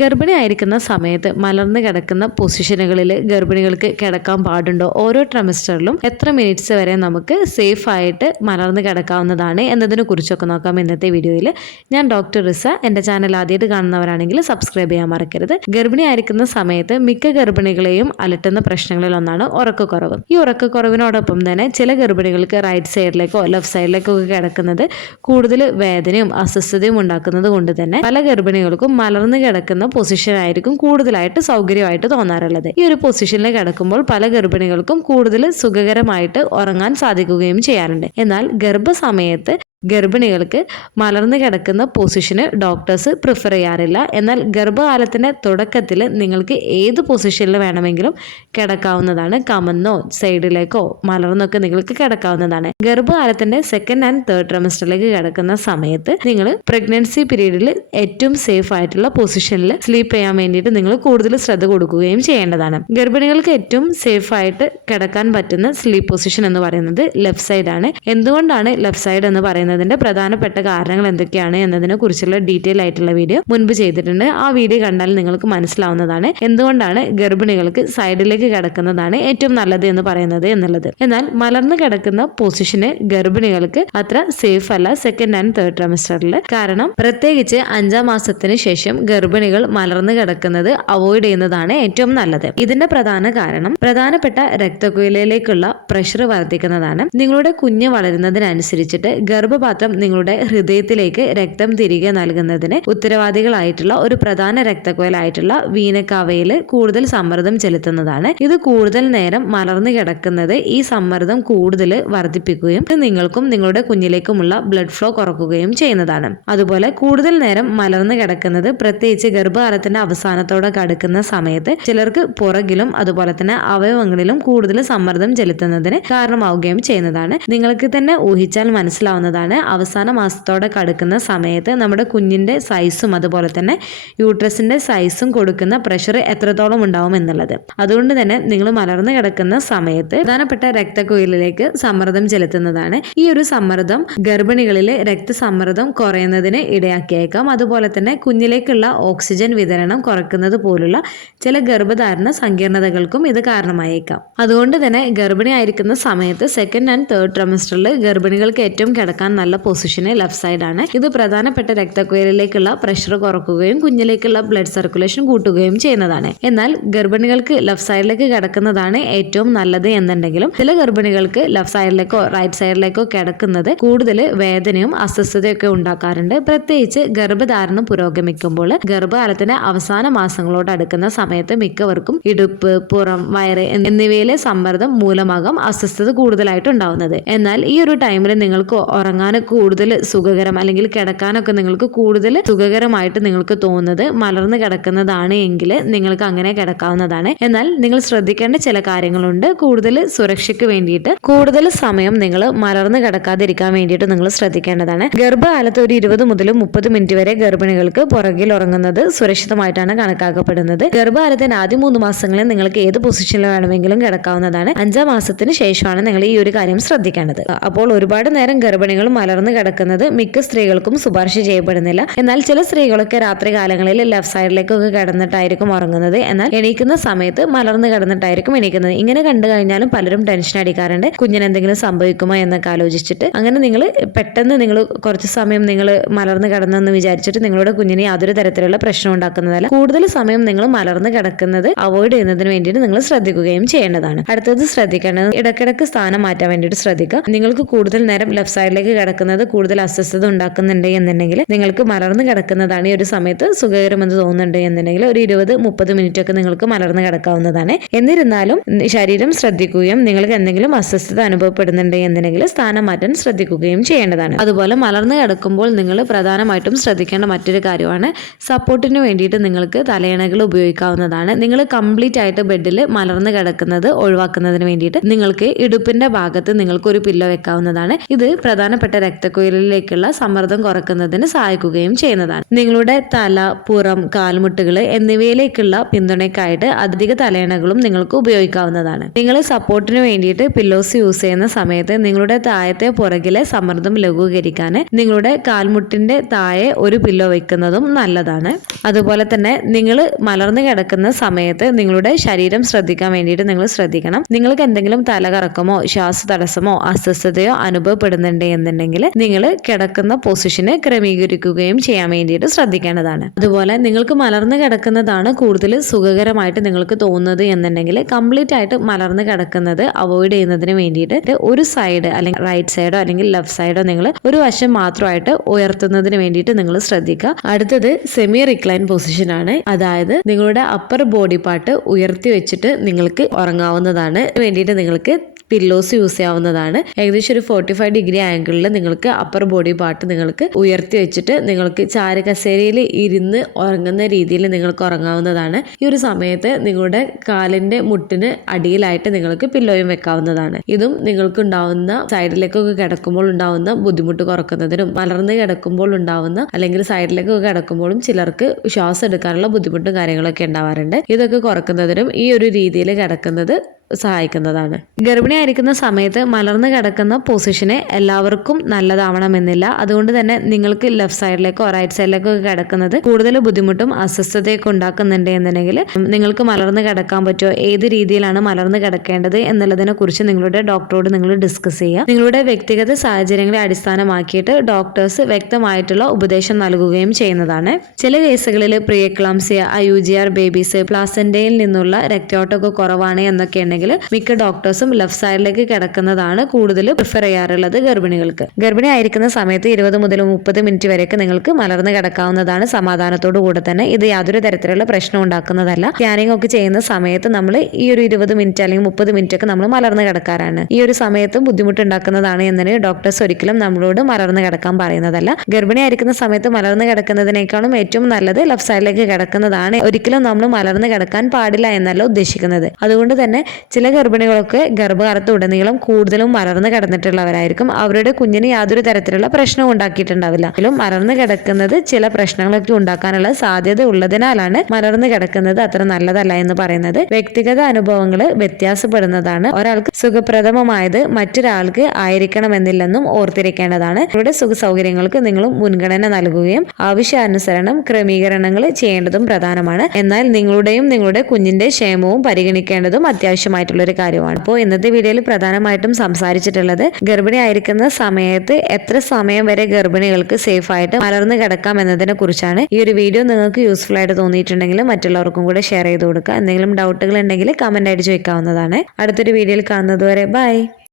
ഗർഭിണി ആയിരിക്കുന്ന സമയത്ത് മലർന്ന് കിടക്കുന്ന പൊസിഷനുകളിൽ ഗർഭിണികൾക്ക് കിടക്കാൻ പാടുണ്ടോ? ഓരോ ട്രമിസ്റ്ററിലും എത്ര മിനിറ്റ്സ് വരെ നമുക്ക് സേഫ് ആയിട്ട് മലർന്ന് കിടക്കാവുന്നതാണ് എന്നതിനെ കുറിച്ചൊക്കെ നോക്കാം ഇന്നത്തെ വീഡിയോയിൽ ഞാൻ ഡോക്ടർ റിസ. എന്റെ ചാനൽ ആദ്യമായിട്ട് കാണുന്നവരാണെങ്കിൽ സബ്സ്ക്രൈബ് ചെയ്യാൻ മറക്കരുത്. ഗർഭിണി ആയിരിക്കുന്ന സമയത്ത് മിക്ക ഗർഭിണികളെയും അലട്ടുന്ന പ്രശ്നങ്ങളിൽ ഒന്നാണ് ഉറക്കക്കുറവ്. ഈ ഉറക്കക്കുറവിനോടൊപ്പം തന്നെ ചില ഗർഭിണികൾക്ക് റൈറ്റ് സൈഡിലേക്കോ ലെഫ്റ്റ് സൈഡിലേക്കോ ഒക്കെ കിടക്കുന്നത് കൂടുതൽ വേദനയും അസ്വസ്ഥതയും ഉണ്ടാക്കുന്നത് കൊണ്ട് തന്നെ പല ഗർഭിണികൾക്കും മലർന്ന് കിടക്കുന്ന പൊസിഷൻ ആയിരിക്കും കൂടുതലായിട്ട് സൗകര്യമായിട്ട് തോന്നാറുള്ളത്. ഈ ഒരു പൊസിഷനിൽ കിടക്കുമ്പോൾ പല ഗർഭിണികൾക്കും കൂടുതൽ സുഖകരമായിട്ട് ഉറങ്ങാൻ സാധിക്കുകയും ചെയ്യാറുണ്ട്. എന്നാൽ ഗർഭസമയത്ത് ഗർഭിണികൾക്ക് മലർന്നു കിടക്കുന്ന പൊസിഷന് ഡോക്ടേഴ്സ് പ്രിഫർ ചെയ്യാറില്ല. എന്നാൽ ഗർഭകാലത്തിന്റെ തുടക്കത്തിൽ നിങ്ങൾക്ക് ഏത് പൊസിഷനിൽ വേണമെങ്കിലും കിടക്കാവുന്നതാണ്. കമന്നോ സൈഡിലേക്കോ മലർന്നൊക്കെ നിങ്ങൾക്ക് കിടക്കാവുന്നതാണ്. ഗർഭകാലത്തിന്റെ സെക്കൻഡ് ആൻഡ് തേർഡ് ട്രമസ്റ്ററിലേക്ക് കിടക്കുന്ന സമയത്ത് നിങ്ങൾ പ്രഗ്നൻസി പീരീഡിൽ ഏറ്റവും സേഫ് ആയിട്ടുള്ള പൊസിഷനിൽ സ്ലീപ്പ് ചെയ്യാൻ വേണ്ടിയിട്ട് നിങ്ങൾ കൂടുതൽ ശ്രദ്ധ കൊടുക്കുകയും ചെയ്യേണ്ടതാണ്. ഗർഭിണികൾക്ക് ഏറ്റവും സേഫ് ആയിട്ട് കിടക്കാൻ പറ്റുന്ന സ്ലീപ്പ് പൊസിഷൻ എന്ന് പറയുന്നത് ലെഫ്റ്റ് സൈഡാണ് എന്തുകൊണ്ടാണ് ലെഫ്റ്റ് സൈഡ് എന്ന് പറയുന്നതിന്റെ പ്രധാനപ്പെട്ട കാരണങ്ങൾ എന്തൊക്കെയാണ് എന്നതിനെ കുറിച്ചുള്ള ഡീറ്റെയിൽ ആയിട്ടുള്ള വീഡിയോ മുൻപ് ചെയ്തിട്ടുണ്ട്. ആ വീഡിയോ കണ്ടാൽ നിങ്ങൾക്ക് മനസ്സിലാവുന്നതാണ് എന്തുകൊണ്ടാണ് ഗർഭിണികൾക്ക് സൈഡിലേക്ക് കിടക്കുന്നതാണ് ഏറ്റവും നല്ലത് എന്ന് പറയുന്നത് എന്നുള്ളത്. എന്നാൽ മലർന്നു കിടക്കുന്ന പൊസിഷന് ഗർഭിണികൾക്ക് അത്ര സേഫ് അല്ല സെക്കൻഡ് ആൻഡ് തേർഡ് ട്രമസ്റ്ററിൽ കാരണം പ്രത്യേകിച്ച് അഞ്ചാം മാസത്തിന് ശേഷം ഗർഭിണികൾ മലർന്നു കിടക്കുന്നത് അവോയ്ഡ് ചെയ്യുന്നതാണ് ഏറ്റവും നല്ലത്. ഇതിന്റെ പ്രധാന കാരണം പ്രധാനപ്പെട്ട രക്തക്കുഴലിലേക്കുള്ള പ്രഷർ വർദ്ധിക്കുന്നതാണ്. നിങ്ങളുടെ കുഞ്ഞ് വളരുന്നതിനനുസരിച്ചിട്ട് ഗർഭപാത്രം നിങ്ങളുടെ ഹൃദയത്തിലേക്ക് രക്തം തിരികെ നൽകുന്നതിന് ഉത്തരവാദികളായിട്ടുള്ള ഒരു പ്രധാന രക്തക്കുഴലായിട്ടുള്ള വീനക്കാവയിൽ കൂടുതൽ സമ്മർദ്ദം ചെലുത്തുന്നതാണ്. ഇത് കൂടുതൽ നേരം മലർന്നു കിടക്കുന്നത് ഈ സമ്മർദ്ദം കൂടുതൽ വർദ്ധിപ്പിക്കുകയും ഇത് നിങ്ങൾക്കും നിങ്ങളുടെ കുഞ്ഞിലേക്കുമുള്ള ബ്ലഡ് ഫ്ലോ കുറക്കുകയും ചെയ്യുന്നതാണ്. അതുപോലെ കൂടുതൽ നേരം മലർന്നു കിടക്കുന്നത് പ്രത്യേകിച്ച് ഗർഭകാലത്തിന്റെ അവസാനത്തോടെ കടക്കുന്ന സമയത്ത് ചിലർക്ക് പുറകിലും അതുപോലെ തന്നെ അവയവങ്ങളിലും കൂടുതൽ സമ്മർദ്ദം ചെലുത്തുന്നതിന് കാരണമാവുകയും ചെയ്യുന്നതാണ്. നിങ്ങൾക്ക് തന്നെ ഊഹിച്ചാൽ മനസ്സിലാവുന്നതാണ് അവസാന മാസത്തോടെ കടക്കുന്ന സമയത്ത് നമ്മുടെ കുഞ്ഞിന്റെ സൈസും അതുപോലെ തന്നെ യൂട്രസിന്റെ സൈസും കൊടുക്കുന്ന പ്രഷർ എത്രത്തോളം ഉണ്ടാവും എന്നുള്ളത്. അതുകൊണ്ട് തന്നെ നിങ്ങൾ മലർന്നു കിടക്കുന്ന സമയത്ത് പ്രധാനപ്പെട്ട രക്തക്കുഴലിലേക്ക് സമ്മർദ്ദം ചെലുത്തുന്നതാണ്. ഈ ഒരു സമ്മർദ്ദം ഗർഭിണികളിൽ രക്തസമ്മർദ്ദം കുറയുന്നതിന് ഇടയാക്കിയേക്കാം. അതുപോലെ തന്നെ കുഞ്ഞിലേക്കുള്ള ഓക്സിജൻ വിതരണം കുറയ്ക്കുന്നത് പോലുള്ള ചില ഗർഭധാരണ സങ്കീർണതകൾക്കും ഇത് കാരണമായേക്കാം. അതുകൊണ്ട് തന്നെ ഗർഭിണി ആയിരിക്കുന്ന സമയത്ത് സെക്കൻഡ് ആൻഡ് തേർഡ് ട്രമസ്റ്ററിൽ ഗർഭിണികൾക്ക് ഏറ്റവും കിടക്കാൻ നല്ല പൊസിഷന് ലെഫ്റ്റ് സൈഡാണ് ഇത് പ്രധാനപ്പെട്ട രക്തക്കുഴലിലേക്കുള്ള പ്രഷർ കുറക്കുകയും കുഞ്ഞിലേക്കുള്ള ബ്ലഡ് സർക്കുലേഷൻ കൂട്ടുകയും ചെയ്യുന്നതാണ്. എന്നാൽ ഗർഭിണികൾക്ക് ലെഫ്റ്റ് സൈഡിലേക്ക് കിടക്കുന്നതാണ് ഏറ്റവും നല്ലത് എന്നുണ്ടെങ്കിലും ചില ഗർഭിണികൾക്ക് ലെഫ്റ്റ് സൈഡിലേക്കോ റൈറ്റ് സൈഡിലേക്കോ കിടക്കുന്നത് കൂടുതൽ വേദനയും അസ്വസ്ഥതയൊക്കെ ഉണ്ടാക്കാറുണ്ട്. പ്രത്യേകിച്ച് ഗർഭധാരണം പുരോഗമിക്കുമ്പോൾ ഗർഭകാലത്തിന്റെ അവസാന മാസങ്ങളോട് അടുക്കുന്ന സമയത്ത് മിക്കവർക്കും ഇടുപ്പ് പുറം വയറ് എന്നിവയിലെ സമ്മർദ്ദം മൂലമാകാം അസ്വസ്ഥത കൂടുതലായിട്ട് ഉണ്ടാവുന്നത്. എന്നാൽ ഈ ഒരു ടൈമിൽ നിങ്ങൾക്ക് ഉറങ്ങാൻ കൂടുതൽ സുഖകരം അല്ലെങ്കിൽ കിടക്കാനൊക്കെ നിങ്ങൾക്ക് കൂടുതൽ സുഖകരമായിട്ട് നിങ്ങൾക്ക് തോന്നുന്നത് മലർന്ന് കിടക്കുന്നതാണ് എങ്കിൽ നിങ്ങൾക്ക് അങ്ങനെ കിടക്കാവുന്നതാണ്. എന്നാൽ നിങ്ങൾ ശ്രദ്ധിക്കേണ്ട ചില കാര്യങ്ങളുണ്ട്. കൂടുതൽ സുരക്ഷയ്ക്ക് വേണ്ടിയിട്ട് കൂടുതൽ സമയം നിങ്ങൾ മലർന്ന് കിടക്കാതിരിക്കാൻ വേണ്ടിയിട്ട് നിങ്ങൾ ശ്രദ്ധിക്കേണ്ടതാണ്. ഗർഭകാലത്ത് ഒരു ഇരുപത് മുതൽ മുപ്പത് മിനിറ്റ് വരെ ഗർഭിണികൾക്ക് പുറകിൽ ഉറങ്ങുന്നത് സുരക്ഷിതമായിട്ടാണ് കണക്കാക്കപ്പെടുന്നത്. ഗർഭകാലത്തിന് ആദ്യ മൂന്ന് മാസങ്ങളിൽ നിങ്ങൾക്ക് ഏത് പൊസിഷനിൽ വേണമെങ്കിലും കിടക്കാവുന്നതാണ്. അഞ്ചാം മാസത്തിന് ശേഷമാണ് നിങ്ങൾ ഈ ഒരു കാര്യം ശ്രദ്ധിക്കേണ്ടത്. അപ്പോൾ ഒരുപാട് നേരം ഗർഭിണികൾ മലർന്ന് കിടക്കുന്നത് മിക്ക സ്ത്രീകൾക്കും ശുപാർശ ചെയ്യപ്പെടുന്നില്ല. എന്നാൽ ചില സ്ത്രീകളൊക്കെ രാത്രി കാലങ്ങളിൽ ലെഫ്റ്റ് സൈഡിലേക്കൊക്കെ കിടന്നിട്ടായിരിക്കും ഉറങ്ങുന്നത്. എന്നാൽ എണീക്കുന്ന സമയത്ത് മലർന്നു കിടന്നിട്ടായിരിക്കും എണീക്കുന്നത്. ഇങ്ങനെ കണ്ടു കഴിഞ്ഞാലും പലരും ടെൻഷൻ അടിക്കാറുണ്ട്. കുഞ്ഞിന് എന്തെങ്കിലും സംഭവിക്കുമോ എന്നൊക്കെ ആലോചിച്ചിട്ട്. അങ്ങനെ നിങ്ങൾ പെട്ടെന്ന് നിങ്ങൾ കുറച്ച് സമയം നിങ്ങൾ മലർന്നു കിടന്നെന്ന് വിചാരിച്ചിട്ട് നിങ്ങളുടെ കുഞ്ഞിന് യാതൊരു തരത്തിലുള്ള പ്രശ്നം ഉണ്ടാക്കുന്നതല്ല. കൂടുതൽ സമയം നിങ്ങൾ മലർന്നു കിടക്കുന്നത് അവോയ്ഡ് ചെയ്യുന്നതിന് വേണ്ടിയിട്ട് നിങ്ങൾ ശ്രദ്ധിക്കുകയും ചെയ്യേണ്ടതാണ്. അടുത്തത് ശ്രദ്ധിക്കേണ്ടത് ഇടക്കിടക്ക് സ്ഥാനം മാറ്റാൻ വേണ്ടിയിട്ട് ശ്രദ്ധിക്കുക. നിങ്ങൾക്ക് കൂടുതൽ നേരം ലെഫ്റ്റ് സൈഡിലേക്ക് കിടക്കുന്നത് കൂടുതൽ അസ്വസ്ഥത ഉണ്ടാക്കുന്നുണ്ട് എന്നുണ്ടെങ്കിൽ നിങ്ങൾക്ക് മലർന്ന് കിടക്കുന്നതാണ് ഈ ഒരു സമയത്ത് സുഖകരമെന്ന് തോന്നുന്നുണ്ട് എന്നുണ്ടെങ്കിൽ ഒരു ഇരുപത് മുപ്പത് മിനിറ്റ് ഒക്കെ നിങ്ങൾക്ക് മലർന്ന് കിടക്കാവുന്നതാണ്. എന്നിരുന്നാലും ശരീരം ശ്രദ്ധിക്കുകയും നിങ്ങൾക്ക് എന്തെങ്കിലും അസ്വസ്ഥത അനുഭവപ്പെടുന്നുണ്ട് എന്നുണ്ടെങ്കിൽ സ്ഥാനം മാറ്റാൻ ശ്രദ്ധിക്കുകയും ചെയ്യേണ്ടതാണ്. അതുപോലെ മലർന്ന് കിടക്കുമ്പോൾ നിങ്ങൾ പ്രധാനമായിട്ടും ശ്രദ്ധിക്കേണ്ട മറ്റൊരു കാര്യമാണ് സപ്പോർട്ടിന് വേണ്ടിയിട്ട് നിങ്ങൾക്ക് തലയണകൾ ഉപയോഗിക്കാവുന്നതാണ്. നിങ്ങൾ കംപ്ലീറ്റ് ആയിട്ട് ബെഡിൽ മലർന്ന് കിടക്കുന്നത് ഒഴിവാക്കുന്നതിന് വേണ്ടിയിട്ട് നിങ്ങൾക്ക് ഇടുപ്പിന്റെ ഭാഗത്ത് നിങ്ങൾക്ക് ഒരു പില്ലോ വെക്കാവുന്നതാണ്. ഇത് പ്രധാനപ്പെട്ട ബലഹീനമായിട്ട് രക്തക്കുഴലിലേക്കുള്ള സമ്മർദ്ദം കുറക്കുന്നതിന് സഹായിക്കുകയും ചെയ്യുന്നതാണ്. നിങ്ങളുടെ തല പുറം കാൽമുട്ടുകൾ എന്നിവയിലേക്കുള്ള പിന്തുണയ്ക്കായിട്ട് അധിക തലയണകളും നിങ്ങൾക്ക് ഉപയോഗിക്കാവുന്നതാണ്. നിങ്ങൾ സപ്പോർട്ടിന് വേണ്ടിയിട്ട് പില്ലോസ് യൂസ് ചെയ്യുന്ന സമയത്ത് നിങ്ങളുടെ താഴത്തെ പുറകിലെ സമ്മർദ്ദം ലഘൂകരിക്കാൻ നിങ്ങളുടെ കാൽമുട്ടിന്റെ താഴെ ഒരു പില്ലോ വെക്കുന്നതും നല്ലതാണ്. അതുപോലെ തന്നെ നിങ്ങൾ മലർന്നു കിടക്കുന്ന സമയത്ത് നിങ്ങളുടെ ശരീരം ശ്രദ്ധിക്കാൻ വേണ്ടിയിട്ട് നിങ്ങൾ ശ്രദ്ധിക്കണം. നിങ്ങൾക്ക് എന്തെങ്കിലും തലകറക്കമോ ശ്വാസ തടസ്സമോ അസ്വസ്ഥതയോ അനുഭവപ്പെടുന്നുണ്ട് എന്നുണ്ടെങ്കിൽ നിങ്ങൾ കിടക്കുന്ന പൊസിഷനെ ക്രമീകരിക്കുകയും ചെയ്യാൻ വേണ്ടിയിട്ട് ശ്രദ്ധിക്കേണ്ടതാണ്. അതുപോലെ നിങ്ങൾക്ക് മലർന്ന് കിടക്കുന്നതാണ് കൂടുതൽ സുഖകരമായിട്ട് നിങ്ങൾക്ക് തോന്നുന്നത് എന്നുണ്ടെങ്കിൽ കംപ്ലീറ്റ് ആയിട്ട് മലർന്ന് കിടക്കുന്നത് അവോയ്ഡ് ചെയ്യുന്നതിന് വേണ്ടിയിട്ട് ഒരു സൈഡ് അല്ലെങ്കിൽ റൈറ്റ് സൈഡോ അല്ലെങ്കിൽ ലെഫ്റ്റ് സൈഡോ നിങ്ങൾ ഒരു വശം മാത്രമായിട്ട് ഉയർത്തുന്നതിന് വേണ്ടിയിട്ട് നിങ്ങൾ ശ്രദ്ധിക്കുക. അടുത്തത് സെമി റിക്ലൈൻ പൊസിഷൻ ആണ്. അതായത് നിങ്ങളുടെ അപ്പർ ബോഡി പാർട്ട് ഉയർത്തി വെച്ചിട്ട് നിങ്ങൾക്ക് ഉറങ്ങാവുന്നതാണ്. വേണ്ടിയിട്ട് നിങ്ങൾക്ക് പില്ലോസ് യൂസ് ചെയ്യാവുന്നതാണ്. ഏകദേശം ഒരു ഫോർട്ടി ഫൈവ് ഡിഗ്രി ആംഗിളിൽ നിങ്ങൾക്ക് അപ്പർ ബോഡി പാർട്ട് നിങ്ങൾക്ക് ഉയർത്തി വെച്ചിട്ട് നിങ്ങൾക്ക് ചാരകസേരയിൽ ഇരുന്ന് ഉറങ്ങുന്ന രീതിയിൽ നിങ്ങൾക്ക് ഉറങ്ങാവുന്നതാണ്. ഈ ഒരു സമയത്ത് നിങ്ങളുടെ കാലിന്റെ മുട്ടിന് അടിയിലായിട്ട് നിങ്ങൾക്ക് പില്ലോയും വെക്കാവുന്നതാണ്. ഇതും നിങ്ങൾക്ക് ഉണ്ടാവുന്ന സൈഡിലേക്കൊക്കെ കിടക്കുമ്പോൾ ഉണ്ടാവുന്ന ബുദ്ധിമുട്ട് കുറക്കുന്നതിനും മലർന്ന് കിടക്കുമ്പോൾ ഉണ്ടാവുന്ന അല്ലെങ്കിൽ സൈഡിലേക്കൊക്കെ കിടക്കുമ്പോഴും ചിലർക്ക് ശ്വാസം എടുക്കാനുള്ള ബുദ്ധിമുട്ടും കാര്യങ്ങളൊക്കെ ഉണ്ടാവാറുണ്ട്. ഇതൊക്കെ കുറക്കുന്നതിനും ഈ ഒരു രീതിയിൽ കിടക്കുന്നത് സഹായിക്കുന്നതാണ്. ഗർഭിണിയായിരിക്കുന്ന സമയത്ത് മലർന്നു കിടക്കുന്ന പൊസിഷന് എല്ലാവർക്കും നല്ലതാവണമെന്നില്ല. അതുകൊണ്ട് തന്നെ നിങ്ങൾക്ക് ലെഫ്റ്റ് സൈഡിലേക്കോ റൈറ്റ് സൈഡിലേക്കോ കിടക്കുന്നത് കൂടുതൽ ബുദ്ധിമുട്ടും അസ്വസ്ഥതയൊക്കെ ഉണ്ടാക്കുന്നുണ്ട് എന്നുണ്ടെങ്കിൽ നിങ്ങൾക്ക് മലർന്നു കിടക്കാൻ പറ്റുമോ ഏത് രീതിയിലാണ് മലർന്നു കിടക്കേണ്ടത് എന്നുള്ളതിനെ കുറിച്ച് നിങ്ങളുടെ ഡോക്ടറോട് നിങ്ങൾ ഡിസ്കസ് ചെയ്യുക. നിങ്ങളുടെ വ്യക്തിഗത സാഹചര്യങ്ങളെ അടിസ്ഥാനമാക്കിയിട്ട് ഡോക്ടേഴ്സ് വ്യക്തമായിട്ടുള്ള ഉപദേശം നൽകുകയും ചെയ്യുന്നതാണ്. ചില കേസുകളിൽ പ്രിയക്ലാംസിയ അയൂജിയാർ ബേബീസ് പ്ലാസന്റയിൽ നിന്നുള്ള രക്തയോട്ടമൊക്കെ കുറവാണ് എന്നൊക്കെ ഉണ്ടെങ്കിൽ മിക്ക ഡോക്ടേഴ്സും ലെഫ്റ്റ് സൈഡിലേക്ക് കിടക്കുന്നതാണ് കൂടുതൽ പ്രിഫർ ചെയ്യാറുള്ളത് ഗർഭിണികൾക്ക്. ഗർഭിണി ആയിരിക്കുന്ന സമയത്ത് ഇരുപത് മുതൽ മുപ്പത് മിനിറ്റ് വരെയൊക്കെ നിങ്ങൾക്ക് മലർന്ന് കിടക്കാവുന്നതാണ് സമാധാനത്തോടു കൂടെ തന്നെ. ഇത് യാതൊരു തരത്തിലുള്ള പ്രശ്നം ഉണ്ടാക്കുന്നതല്ല. സ്കാനിങ് ഒക്കെ ചെയ്യുന്ന സമയത്ത് നമ്മൾ ഈ ഒരു ഇരുപത് മിനിറ്റ് അല്ലെങ്കിൽ മുപ്പത് മിനിറ്റ് ഒക്കെ നമ്മൾ മലർന്ന് കിടക്കാറാണ്. ഈ ഒരു സമയത്തും ബുദ്ധിമുട്ടുണ്ടാക്കുന്നതാണ് എന്നതിന് ഡോക്ടേഴ്സ് ഒരിക്കലും നമ്മളോട് മലർന്ന് കിടക്കാൻ പറയുന്നതല്ല. ഗർഭിണി ആയിരിക്കുന്ന സമയത്ത് മലർന്ന് കിടക്കുന്നതിനേക്കാളും ഏറ്റവും നല്ലത് ലെഫ്റ്റ് സൈഡിലേക്ക് കിടക്കുന്നതാണ്. ഒരിക്കലും നമ്മൾ മലർന്ന് കിടക്കാൻ പാടില്ല എന്നല്ല ഉദ്ദേശിക്കുന്നത്. അതുകൊണ്ട് തന്നെ ചില ഗർഭിണികളൊക്കെ ഗർഭകാലത്ത് ഉടനീളം കൂടുതലും മലർന്ന് കിടന്നിട്ടുള്ളവരായിരിക്കും. അവരുടെ കുഞ്ഞിന് യാതൊരു തരത്തിലുള്ള പ്രശ്നവും ഉണ്ടാക്കിയിട്ടുണ്ടാവില്ല. എങ്കിലും മലർന്ന് കിടക്കുന്നത് ചില പ്രശ്നങ്ങളൊക്കെ ഉണ്ടാക്കാനുള്ള സാധ്യത ഉള്ളതിനാലാണ് മലർന്ന് കിടക്കുന്നത് അത്ര നല്ലതല്ല എന്ന് പറയുന്നത്. വ്യക്തിഗത അനുഭവങ്ങൾ വ്യത്യാസപ്പെടുന്നതാണ്. ഒരാൾക്ക് സുഖപ്രദമായത് മറ്റൊരാൾക്ക് ആയിരിക്കണമെന്നില്ലെന്നും ഓർത്തിരിക്കേണ്ടതാണ്. അവരുടെ സുഖ സൗകര്യങ്ങൾക്ക് നിങ്ങളും മുൻഗണന നൽകുകയും ആവശ്യാനുസരണം ക്രമീകരണങ്ങൾ ചെയ്യേണ്ടതും പ്രധാനമാണ്. എന്നാൽ നിങ്ങളുടെയും നിങ്ങളുടെ കുഞ്ഞിന്റെ ക്ഷേമവും പരിഗണിക്കേണ്ടതും അത്യാവശ്യമായിട്ടുള്ള ഒരു കാര്യമാണ്. അപ്പോൾ ഇന്നത്തെ വീഡിയോയിൽ പ്രധാനമായിട്ടും സംസാരിച്ചിട്ടുള്ളത് ഗർഭിണി ആയിരിക്കുന്ന സമയത്ത് എത്ര സമയം വരെ ഗർഭിണികൾക്ക് സേഫ് ആയിട്ട് മലർന്ന് കിടക്കാം എന്നതിനെ കുറിച്ചാണ് ഈ ഒരു വീഡിയോ നിങ്ങൾക്ക് യൂസ്ഫുൾ ആയിട്ട് തോന്നിയിട്ടുണ്ടെങ്കിൽ മറ്റുള്ളവർക്കും കൂടെ ഷെയർ ചെയ്ത് കൊടുക്കുക. എന്തെങ്കിലും ഡൗട്ടുകൾ ഉണ്ടെങ്കിൽ കമന്റ് ആയിട്ട് ചോദിക്കാവുന്നതാണ്. അടുത്തൊരു വീഡിയോയിൽ കാണുന്നതുവരെ ബൈ